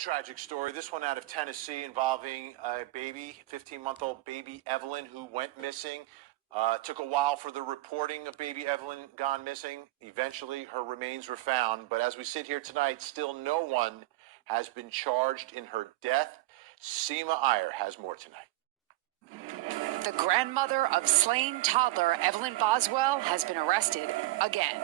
tragic story, this one out of Tennessee, involving a baby, 15-month-old baby Evelyn, who went missing. Took a while for the reporting of baby Evelyn gone missing. Eventually, her remains were found. But as we sit here tonight, still no one has been charged in her death. Seema Iyer has more tonight. The grandmother of slain toddler Evelyn Boswell has been arrested again.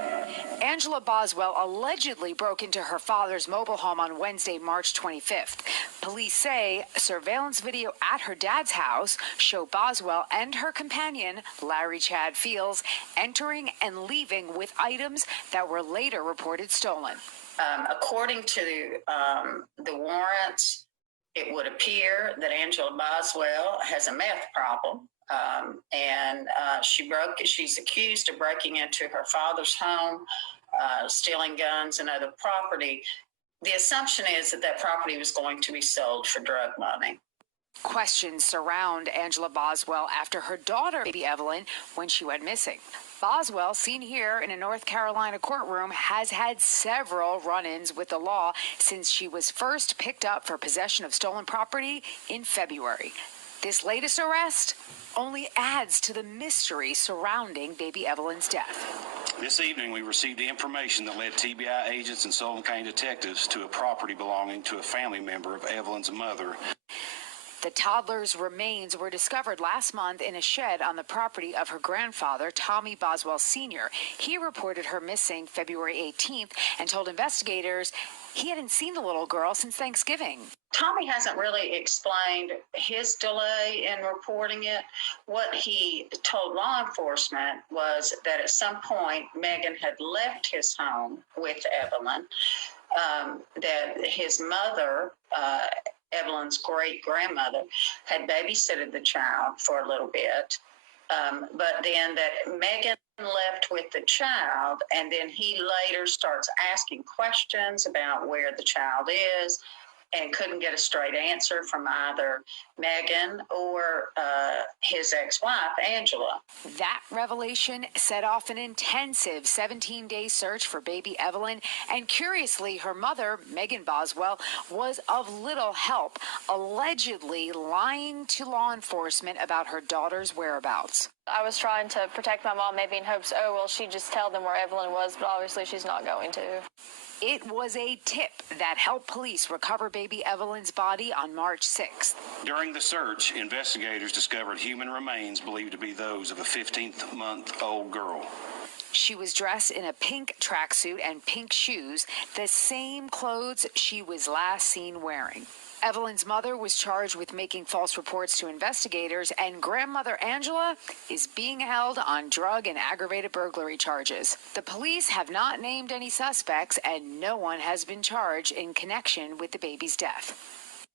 Angela Boswell allegedly broke into her father's mobile home on Wednesday, March 25th. Police say surveillance video at her dad's house show Boswell and her companion, Larry Chad Fields, entering and leaving with items that were later reported stolen. According to the warrants, it would appear that Angela Boswell has a meth problem, and she's accused of breaking into her father's home, stealing guns and other property. The assumption is that that property was going to be sold for drug money. Questions surround Angela Boswell after her daughter, baby Evelyn, when she went missing. Boswell, seen here in a North Carolina courtroom, has had several run-ins with the law since she was first picked up for possession of stolen property in February. This latest arrest only adds to the mystery surrounding baby Evelyn's death. This evening, we received the information that led TBI agents and Sullivan County detectives to a property belonging to a family member of Evelyn's mother. The toddler's remains were discovered last month in a shed on the property of her grandfather, Tommy Boswell Sr. He reported her missing February 18th and told investigators he hadn't seen the little girl since Thanksgiving. Tommy hasn't really explained his delay in reporting it. What he told law enforcement was that at some point Megan had left his home with Evelyn, that his mother, Evelyn's great-grandmother, had babysitted the child for a little bit, but then that Megan left with the child, and then he later starts asking questions about where the child is and couldn't get a straight answer from either Megan or his ex-wife, Angela. That revelation set off an intensive 17-day search for baby Evelyn, and curiously, her mother, Megan Boswell, was of little help, allegedly lying to law enforcement about her daughter's whereabouts. I was trying to protect my mom, maybe in hopes, oh, well, she'd just tell them where Evelyn was, but obviously she's not going to. It was a tip that helped police recover baby Evelyn's body on March 6th. During the search, investigators discovered human remains believed to be those of a 15-month-old girl. She was dressed in a pink tracksuit and pink shoes, the same clothes she was last seen wearing. Evelyn's mother was charged with making false reports to investigators, and grandmother Angela is being held on drug and aggravated burglary charges. The police have not named any suspects, and no one has been charged in connection with the baby's death.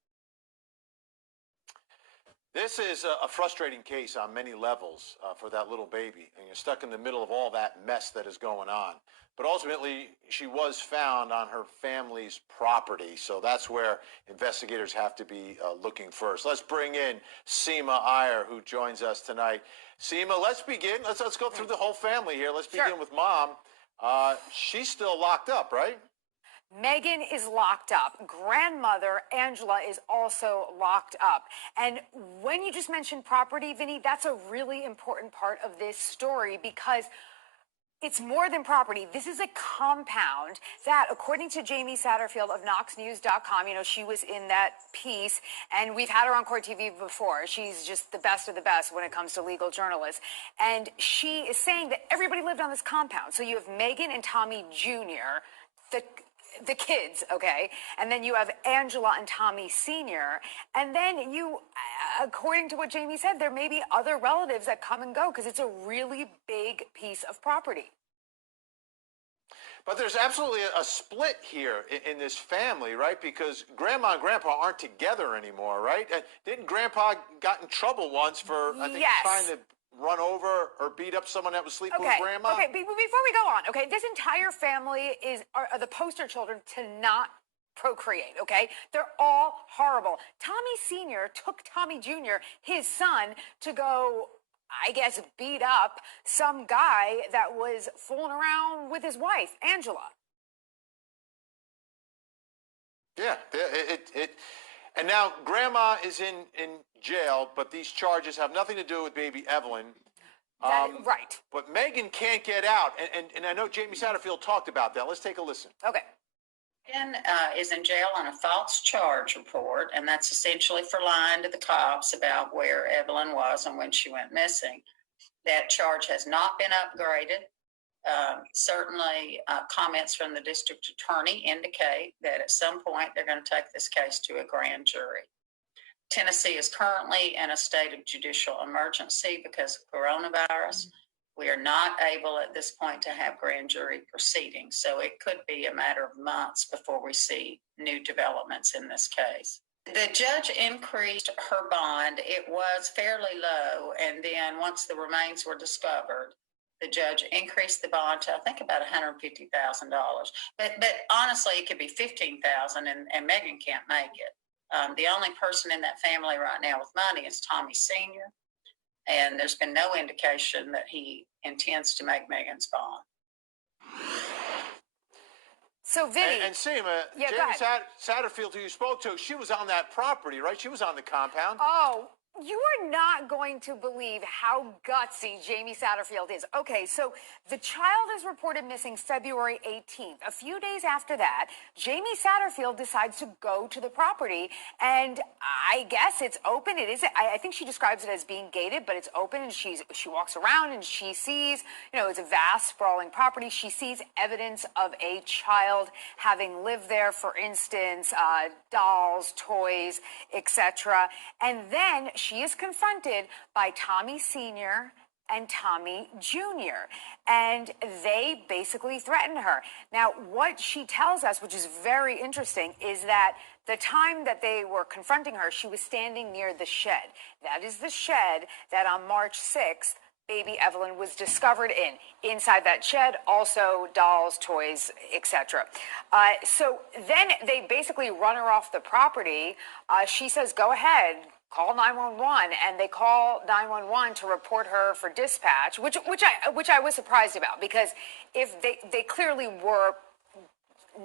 This is a frustrating case on many levels for that little baby, and you're stuck in the middle of all that mess that is going on. But ultimately, she was found on her family's property, so that's where investigators have to be looking first. Let's bring in Seema Iyer, who joins us tonight. Seema, let's begin. Let's go through the whole family here. Let's begin with Mom. She's still locked up, right? Megan is locked up. Grandmother Angela is also locked up. And when you just mentioned property, Vinny, that's a really important part of this story because it's more than property. This is a compound that, according to Jamie Satterfield of KnoxNews.com, you know, she was in that piece, and we've had her on Court TV before. She's just the best of the best when it comes to legal journalists. And she is saying that everybody lived on this compound. So you have Megan and Tommy Jr., the kids, okay? And then you have Angela and Tommy Sr. And then you, according to what Jamie said, there may be other relatives that come and go because it's a really big piece of property. But there's absolutely a split here in this family, right? Because Grandma and Grandpa aren't together anymore, right? Didn't Grandpa got in trouble once for, I think, trying to run over or beat up someone that was sleeping with Grandma? Okay, before we go on, okay, this entire family are the poster children to not procreate, okay? They're all horrible. Tommy Sr. took Tommy Jr., his son, to go, I guess, beat up some guy that was fooling around with his wife, Angela. Yeah, and now Grandma is in jail, but these charges have nothing to do with baby Evelyn. Right. But Megan can't get out, and I know Jamie Satterfield talked about that. Let's take a listen. Okay. Megan is in jail on a false charge report, and that's essentially for lying to the cops about where Evelyn was and when she went missing. That charge has not been upgraded. Certainly, comments from the district attorney indicate that at some point they're going to take this case to a grand jury. Tennessee is currently in a state of judicial emergency because of coronavirus. We are not able at this point to have grand jury proceedings, so it could be a matter of months before we see new developments in this case. The judge increased her bond. It was fairly low, and then once the remains were discovered, the judge increased the bond to, I think, about $150,000. But honestly, it could be $15,000, and Megan can't make it. The only person in that family right now with money is Tommy Sr., and there's been no indication that he intends to make Megan's bond. So, Vinny. And Seema, Yeah, Jamie Satterfield, who you spoke to, she was on that property, right? She was on the compound. Oh, you are not going to believe how gutsy Jamie Satterfield is. Okay, so the child is reported missing February 18th. A few days after that, Jamie Satterfield decides to go to the property, and I guess it's open. It is. I think she describes it as being gated, but it's open, and she walks around and she sees, it's a vast, sprawling property. She sees evidence of a child having lived there, for instance, dolls, toys, etc. And then she is confronted by Tommy Sr. and Tommy Jr., and they basically threaten her. Now, what she tells us, which is very interesting, is that the time that they were confronting her, she was standing near the shed. That is the shed that on March 6th, baby Evelyn was discovered in. Inside that shed, also dolls, toys, etc. So then they basically run her off the property. She says, go ahead, call 911, and they call 911 to report her for dispatch, which I was surprised about, because if they clearly were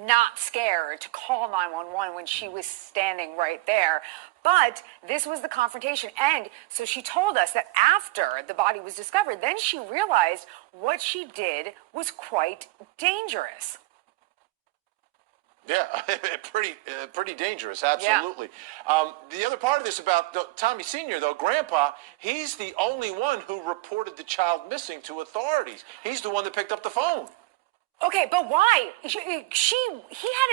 not scared to call 911 when she was standing right there. But this was the confrontation. And so she told us that after the body was discovered, then she realized what she did was quite dangerous. Yeah, pretty dangerous, absolutely. Yeah. The other part of this about Tommy Sr., though, Grandpa, he's the only one who reported the child missing to authorities. He's the one that picked up the phone. Okay, but why? He hadn't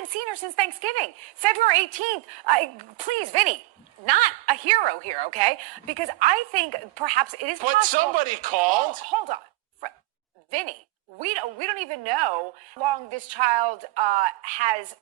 seen her since Thanksgiving. February 18th. Please, Vinny, not a hero here, okay? Because I think perhaps it is possible. But somebody called. Hold on. Vinny, we don't even know how long this child has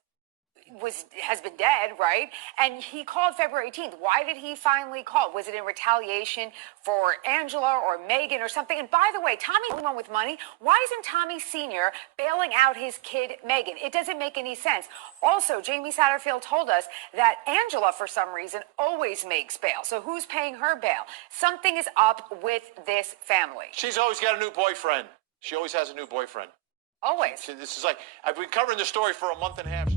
been dead, right? And he called February 18th. Why did he finally call? Was it in retaliation for Angela or Megan or something? And by the way, Tommy's the only one with money. Why isn't Tommy Sr. bailing out his kid, Megan? It doesn't make any sense. Also, Jamie Satterfield told us that Angela, for some reason, always makes bail. So who's paying her bail? Something is up with this family. She's always got a new boyfriend. She always has a new boyfriend. Always. This is like, I've been covering this story for a month and a half.